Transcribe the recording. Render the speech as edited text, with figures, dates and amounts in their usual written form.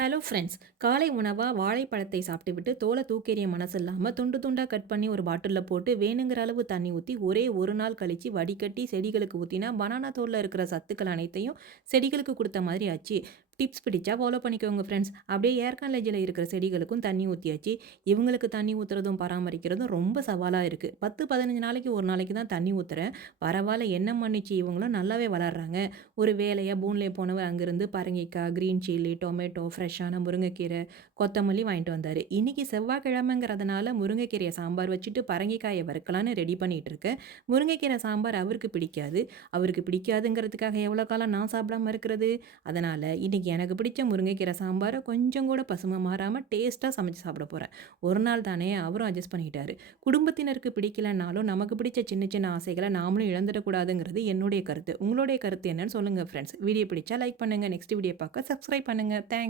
Hello friends. காலை உணவா வாழைப்பழத்தை சாப்பிட்டுவிட்டு தோலை தூக்கெறிய மனசு இல்லாம துண்டு துண்டா கட் பண்ணி ஒரு பாட்டில்ல போட்டு வேணுங்கிற அளவு தண்ணி ஊத்தி ஒரே ஒரு நாள் கழிச்சு வடிகட்டி செடிகளுக்கு ஊத்தினா பனானா தோல்ல இருக்கிற சத்துக்கள் அனைத்தையும் செடிகளுக்கு குடுத்த மாதிரி ஆச்சு. டிப்ஸ் பிடிச்சா ஃபாலோ பண்ணிக்கோங்க ஃப்ரெண்ட்ஸ். அப்படியே ஏர் காலேஜில இருக்கிற செடிகளுக்கும் தண்ணி ஊத்தியாச்சு. இவங்களுக்கு தண்ணி ஊத்துறதும் பராமரிக்கிறதும் ரொம்ப சவாலா இருக்கு. 10, 15 நாளைக்கு ஒரு நாளைக்கு தான் தண்ணி ஊத்துறேன். பரவாயில்ல என்ன மன்னிச்சு இவங்களும் நல்லாவே வளர்றாங்க. ஒரு வேலையா பூன்லே போனவர் அங்கிருந்து பரங்கிக்காய், கிரீன் சில்லி, டொமேட்டோ, ஃப்ரெஷ்ஷான முருங்கைக்கீரை, கொத்தமல்லி வாங்கிட்டு வந்தாரு. இன்னைக்கு செவ்வாய்க்கிழமைங்கிறதுனால முருங்கைக்கீரைய சாம்பார் வச்சுட்டு பரங்கிக்காய வறுக்கலான்னு ரெடி பண்ணிட்டு இருக்கேன். முருங்கைக்கீரை சாம்பார் அவருக்கு பிடிக்காது. அவருக்கு பிடிக்காதுங்கிறதுக்காக எவ்வளோ காலம் நான் சாப்பிடாம இருக்கிறது? அதனால இன்னைக்கு எனக்கு பிடிச்ச முருங்கைக்கீரை சாம்பார கொஞ்சம் கூட பசுமை மாறாம டேஸ்ட்டா சமைச்சு சாப்பிட போறேன். ஒரு நாள் தானே அவரும் அட்ஜஸ்ட் பண்ணிக்கிட்டாரு. குடும்பத்தினருக்கு பிடிக்கலனாலும் நமக்கு பிடிச்ச சின்ன சின்ன ஆசைகள நாமளும் இழந்துடக்கூடாதுங்கிறது என்னுடைய கருத்து. உங்களுடைய கருத்து என்னன்னு சொல்லுங்க ஃப்ரெண்ட்ஸ். வீடியோ பிடிச்சா லைக் பண்ணுங்க. நெக்ஸ்ட் வீடியோ பார்க்க சப்ஸ்கிரைப் பண்ணுங்க. தேங்க்ஸ்.